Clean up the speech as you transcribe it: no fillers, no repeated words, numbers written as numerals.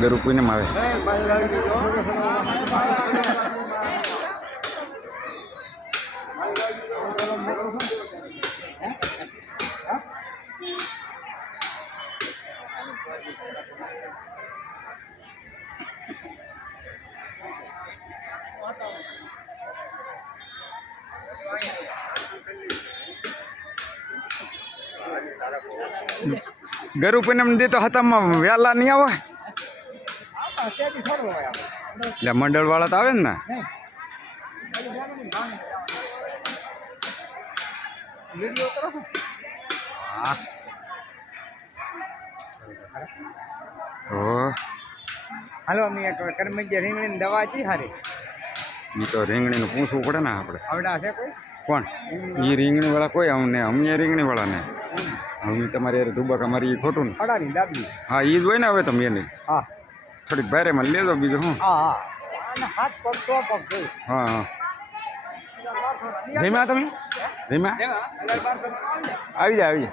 ગરુ પૂનમ આવે. ગરુ પૂનમ દે તો હતામાં વહેલા નહીં આવે એટલે મંડળ વાળા તો આવે ને. તો હાલો અમે એક કરમજ્ય રીંગણીની દવા છે હારી. એ તો રીંગણીનું પૂછવું પડે ને આપણે. આવડા છે કોઈ કોણ એ રીંગણી વાળા કોઈ અમને અમે રીંગણી વાળા ને અમે તમારે યાર દુબક અમારી ખોટું ને. અડાની દાબી. હા એ જ હોય ને. હવે તમે એની હા થોડીક ભારેમાં લેજો બીજું શું. હા હા અને હાથ પગ તો પગ જોઈ. હા હા જમ્યા તમે જમ્યા આવી જાય આવી જાય.